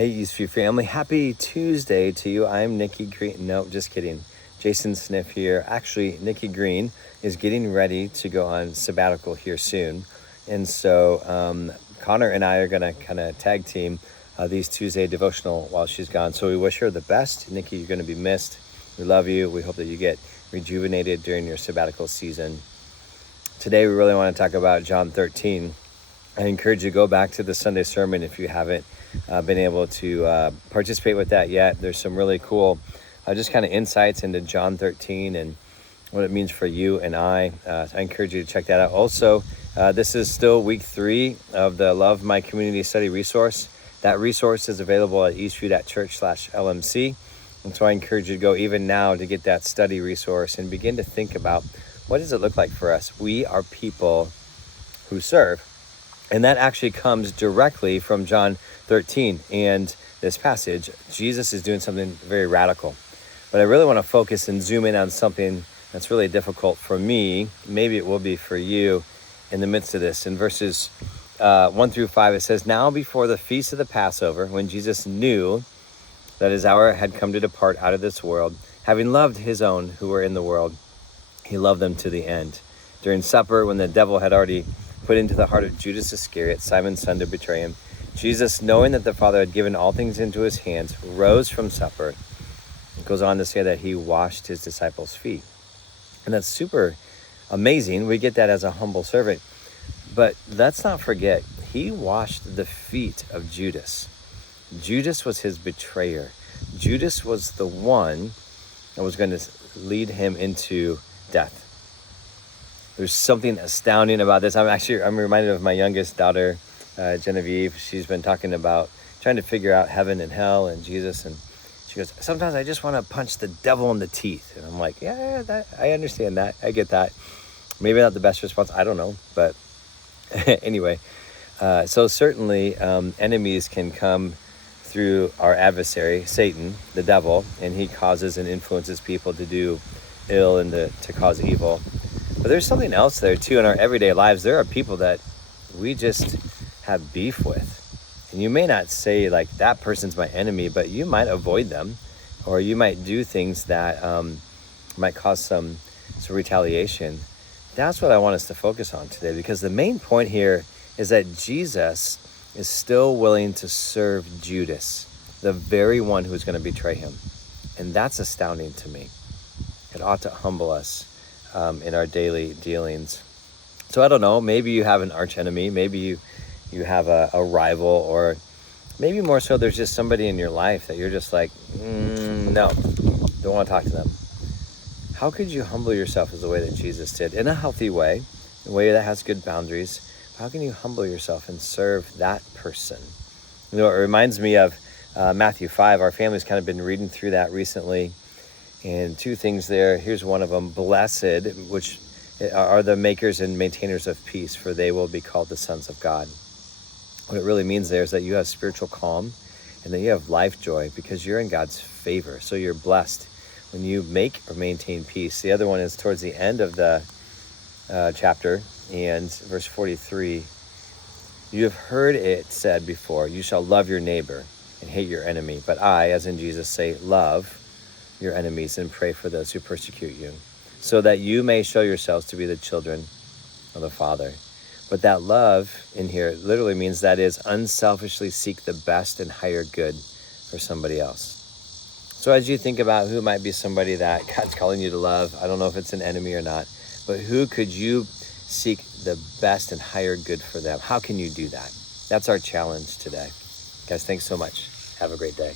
Hey, Eastview family. Happy Tuesday to you. I'm Nikki Green. No, just kidding. Jason Sniff here. Actually, Nikki Green is getting ready to go on sabbatical here soon. And so Connor and I are going to kind of tag team these Tuesday devotional while she's gone. So we wish her the best. Nikki, you're going to be missed. We love you. We hope that you get rejuvenated during your sabbatical season. Today, we really want to talk about John 13. I encourage you to go back to the Sunday sermon if you haven't been able to participate with that yet. There's some really cool just kind of insights into John 13 and what it means for you and I. I encourage you to check that out. Also, this is still week 3 of the Love My Community Study resource. That resource is available at eastview.church/LMC. And so I encourage you to go even now to get that study resource and begin to think about what does it look like for us? We are people who serve. And that actually comes directly from John 13 and this passage. Jesus is doing something very radical. But I really want to focus and zoom in on something that's really difficult for me. Maybe it will be for you in the midst of this. In verses 1 through 5, it says, "Now before the feast of the Passover, when Jesus knew that his hour had come to depart out of this world, having loved his own who were in the world, he loved them to the end. During supper, when the devil had already put into the heart of Judas Iscariot, Simon's son, to betray him, Jesus, knowing that the Father had given all things into his hands, rose from supper." It goes on to say that he washed his disciples' feet. And that's super amazing. We get that as a humble servant. But let's not forget, he washed the feet of Judas. Judas was his betrayer. Judas was the one that was going to lead him into death. There's something astounding about this. I'm reminded of my youngest daughter, Genevieve. She's been talking about trying to figure out heaven and hell and Jesus. And she goes, "Sometimes I just want to punch the devil in the teeth." And I'm like, yeah, I understand that. I get that. Maybe not the best response. I don't know. But anyway, so certainly enemies can come through our adversary, Satan, the devil, and he causes and influences people to do ill and to cause evil. But there's something else there too in our everyday lives. There are people that we just have beef with. And you may not say like that person's my enemy, but you might avoid them, or you might do things that might cause some retaliation. That's what I want us to focus on today, because the main point here is that Jesus is still willing to serve Judas, the very one who's going to betray him. And that's astounding to me. It ought to humble us in our daily dealings. So I don't know, maybe you have an arch enemy, maybe you have a rival, or maybe more so there's just somebody in your life that you're just like, no, don't want to talk to them. How could you humble yourself as the way that Jesus did, in a healthy way, a way that has good boundaries? How can you humble yourself and serve that person? You know, it reminds me of Matthew 5. Our family's kind of been reading through that recently. And 2 things there. Here's one of them. Blessed, which are the makers and maintainers of peace, for they will be called the sons of God. What it really means there is that you have spiritual calm and that you have life joy because you're in God's favor. So you're blessed when you make or maintain peace. The other one is towards the end of the chapter, and verse 43. "You have heard it said before, you shall love your neighbor and hate your enemy. But I, as in Jesus, say, love your enemies and pray for those who persecute you, so that you may show yourselves to be the children of the Father." But that love in here literally means that is unselfishly seek the best and higher good for somebody else. So as you think about who might be somebody that God's calling you to love, I don't know if it's an enemy or not, but who could you seek the best and higher good for them? How can you do that? That's our challenge today. Guys, thanks so much. Have a great day.